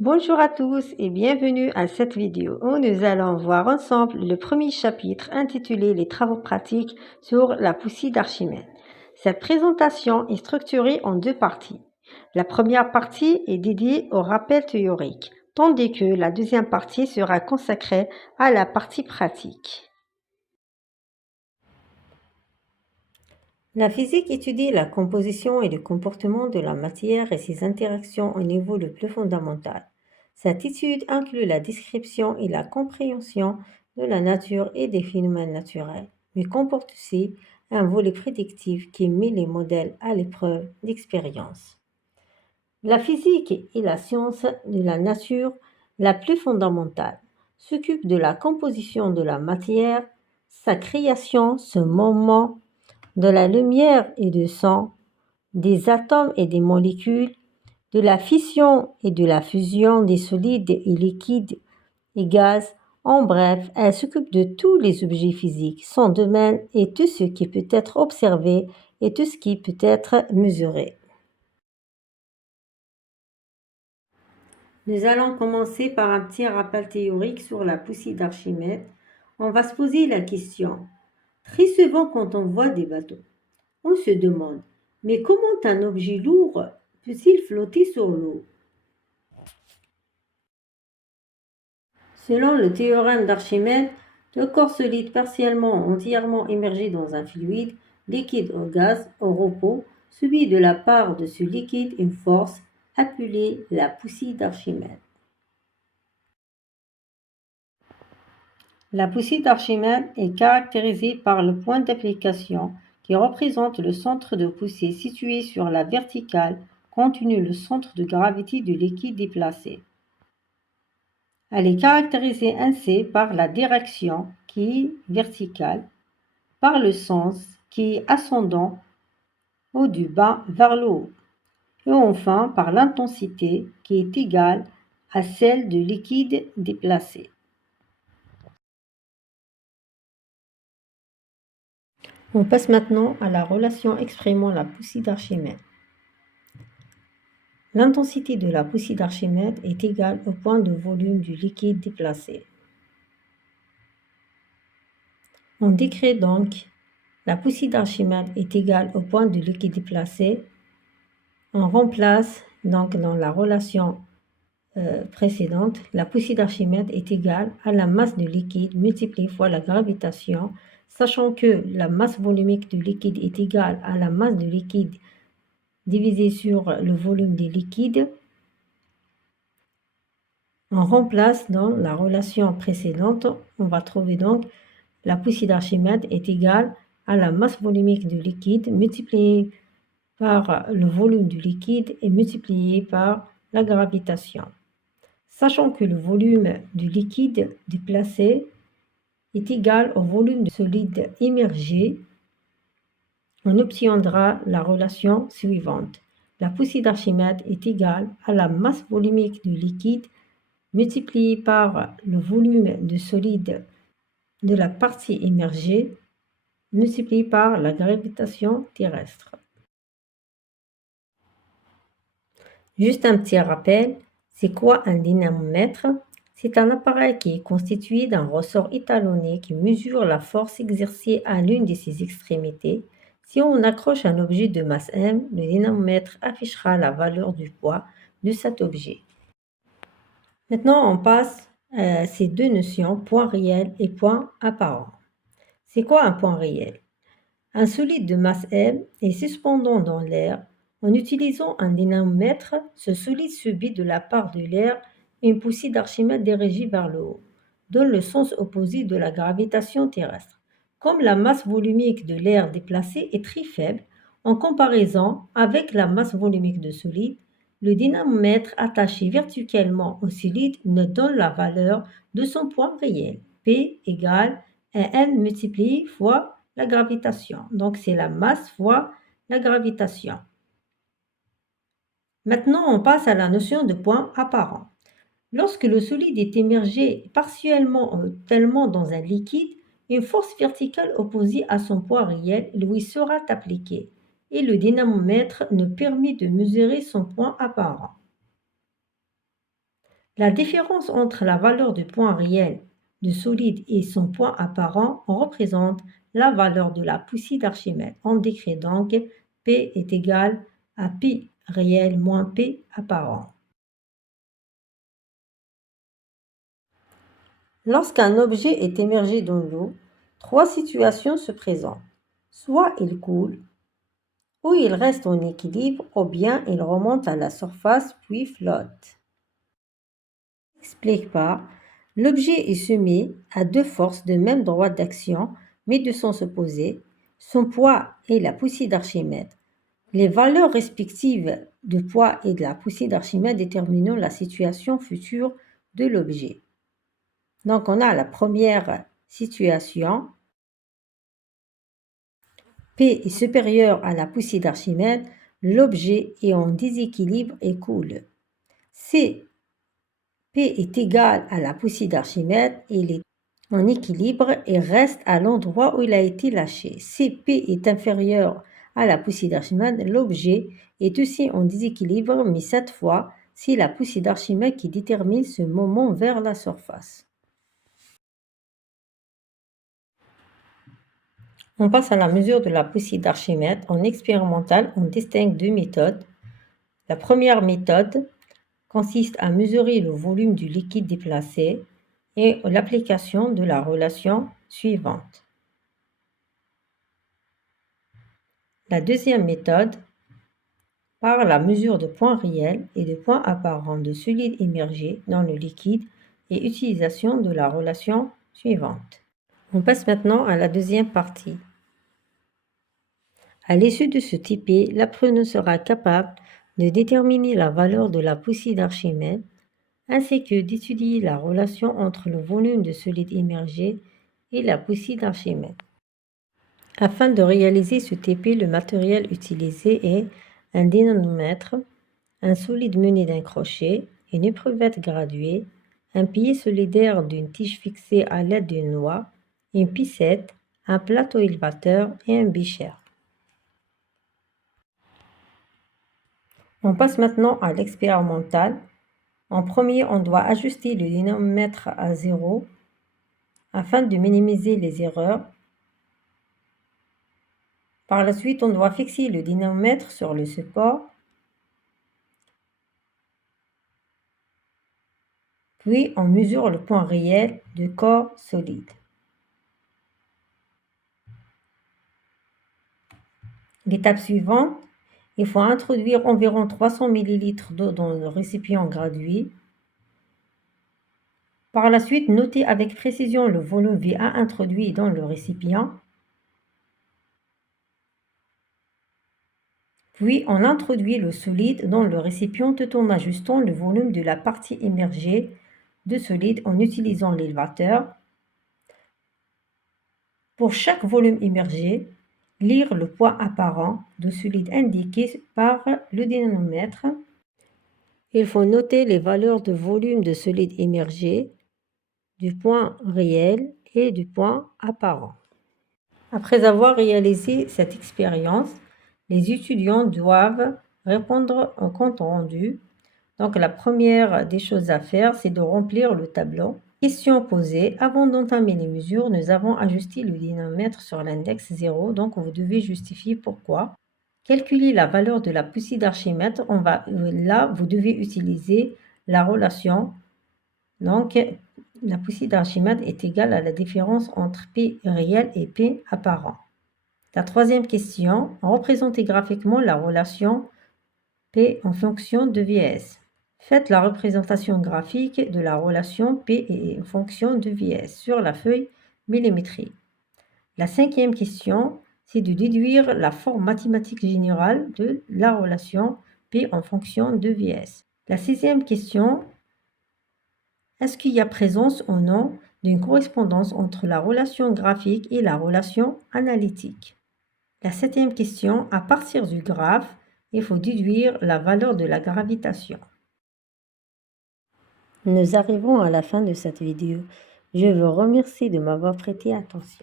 Bonjour à tous et bienvenue à cette vidéo où nous allons voir ensemble le premier chapitre intitulé Les travaux pratiques sur la poussée d'Archimède. Cette présentation est structurée en deux parties. La première partie est dédiée au rappel théorique, tandis que la deuxième partie sera consacrée à la partie pratique. La physique étudie la composition et le comportement de la matière et ses interactions au niveau le plus fondamental. Cette étude inclut la description et la compréhension de la nature et des phénomènes naturels, mais comporte aussi un volet prédictif qui met les modèles à l'épreuve d'expérience. La physique est la science de la nature la plus fondamentale, s'occupe de la composition de la matière, sa création, ce moment de la lumière et du son, des atomes et des molécules, de la fission et de la fusion des solides et liquides et gaz. En bref, elle s'occupe de tous les objets physiques, son domaine est tout ce qui peut être observé et tout ce qui peut être mesuré. Nous allons commencer par un petit rappel théorique sur la poussée d'Archimède. On va se poser la question. Très souvent, quand on voit des bateaux, on se demande, mais comment un objet lourd peut-il flotter sur l'eau? Selon le théorème d'Archimède, le corps solide partiellement ou entièrement immergé dans un fluide, liquide ou gaz, au repos, subit de la part de ce liquide une force appelée la poussée d'Archimède. La poussée d'Archimède est caractérisée par le point d'application qui représente le centre de poussée situé sur la verticale contenu le centre de gravité du liquide déplacé. Elle est caractérisée ainsi par la direction qui est verticale, par le sens qui est ascendant ou du bas vers le haut, et enfin par l'intensité qui est égale à celle du liquide déplacé. On passe maintenant à la relation exprimant la poussée d'Archimède. L'intensité de la poussée d'Archimède est égale au point de volume du liquide déplacé. On décrit donc la poussée d'Archimède est égale au point du liquide déplacé. On remplace donc dans la relation précédente, la poussée d'Archimède est égale à la masse du liquide multipliée fois la gravitation, sachant que la masse volumique du liquide est égale à la masse du liquide divisé sur le volume des liquides. On remplace dans la relation précédente, on va trouver donc la poussée d'Archimède est égale à la masse volumique du liquide multipliée par le volume du liquide et multipliée par la gravitation. Sachant que le volume du liquide déplacé est égal au volume du solide immergé, on obtiendra la relation suivante. La poussée d'Archimède est égale à la masse volumique du liquide multipliée par le volume du solide de la partie immergée multiplié par la gravitation terrestre. Juste un petit rappel, c'est quoi un dynamomètre? C'est un appareil qui est constitué d'un ressort étalonné qui mesure la force exercée à l'une de ses extrémités. Si on accroche un objet de masse m, le dynamomètre affichera la valeur du poids de cet objet. Maintenant, on passe à ces deux notions, point réel et point apparent. C'est quoi un point réel? Un solide de masse m est suspendant dans l'air. En utilisant un dynamomètre, ce solide subit de la part de l'air une poussée d'Archimède dirigée vers le haut, dans le sens opposé de la gravitation terrestre. Comme la masse volumique de l'air déplacé est très faible en comparaison avec la masse volumique de solide, le dynamomètre attaché verticalement au solide nous donne la valeur de son point réel, P égale n multiplié fois la gravitation. Donc, c'est la masse fois la gravitation. Maintenant, on passe à la notion de point apparent. Lorsque le solide est immergé partiellement ou tellement dans un liquide, une force verticale opposée à son poids réel lui sera appliquée et le dynamomètre nous permet de mesurer son point apparent. La différence entre la valeur du point réel du solide et son point apparent représente la valeur de la poussée d'Archimède. On décrit donc P est égal à P réel moins P apparent. Lorsqu'un objet est émergé dans l'eau, trois situations se présentent. Soit il coule, ou il reste en équilibre, ou bien il remonte à la surface puis flotte. Explique pas. L'objet est soumis à deux forces de même droit d'action, mais de sens opposés, son poids et la poussée d'Archimède. Les valeurs respectives du poids et de la poussée d'Archimède déterminent la situation future de l'objet. Donc on a la première situation, P est supérieur à la poussée d'Archimède, l'objet est en déséquilibre et coule. C, P est égal à la poussée d'Archimède, il est en équilibre et reste à l'endroit où il a été lâché. Si P est inférieur à la poussée d'Archimède, l'objet est aussi en déséquilibre, mais cette fois, c'est la poussée d'Archimède qui détermine ce moment vers la surface. On passe à la mesure de la poussée d'Archimède. En expérimental, on distingue deux méthodes. La première méthode consiste à mesurer le volume du liquide déplacé et l'application de la relation suivante. La deuxième méthode, par la mesure de points réels et de points apparents de solides immergés dans le liquide et utilisation de la relation suivante. On passe maintenant à la deuxième partie. À l'issue de ce TP, l'apprenant sera capable de déterminer la valeur de la poussée d'Archimède ainsi que d'étudier la relation entre le volume de solide immergé et la poussée d'Archimède. Afin de réaliser ce TP, le matériel utilisé est un dynanomètre, un solide muni d'un crochet, une éprouvette graduée, un pied solidaire d'une tige fixée à l'aide d'une noix, une piscette, un plateau élevateur et un bichère. On passe maintenant à l'expérimental. En premier, on doit ajuster le dynanomètre à 0 afin de minimiser les erreurs. Par la suite, on doit fixer le dynanomètre sur le support. Puis, on mesure le point réel du corps solide. L'étape suivante, il faut introduire environ 300 ml d'eau dans le récipient gradué. Par la suite, notez avec précision le volume VA introduit dans le récipient. Puis, on introduit le solide dans le récipient tout en ajustant le volume de la partie immergée de solide en utilisant l'élevateur. Pour chaque volume immergé, lire le poids apparent de solide indiqué par le dynanomètre. Il faut noter les valeurs de volume de solide immergé, du point réel et du point apparent. Après avoir réalisé cette expérience, les étudiants doivent répondre au compte rendu. Donc la première des choses à faire, c'est de remplir le tableau. Question posée, avant d'entamer les mesures, nous avons ajusté le dynanomètre sur l'index 0, donc vous devez justifier pourquoi. Calculer la valeur de la poussée d'Archimède, là, vous devez utiliser la relation. Donc, la poussée d'Archimède est égale à la différence entre P réel et P apparent. La troisième question, représentez graphiquement la relation P en fonction de Vs. Faites la représentation graphique de la relation P en fonction de Vs sur la feuille millimétrique. La cinquième question, c'est de déduire la forme mathématique générale de la relation P en fonction de Vs. La sixième question, est-ce qu'il y a présence ou non d'une correspondance entre la relation graphique et la relation analytique? La septième question, à partir du graphe, il faut déduire la valeur de la gravitation. Nous arrivons à la fin de cette vidéo. Je vous remercie de m'avoir prêté attention.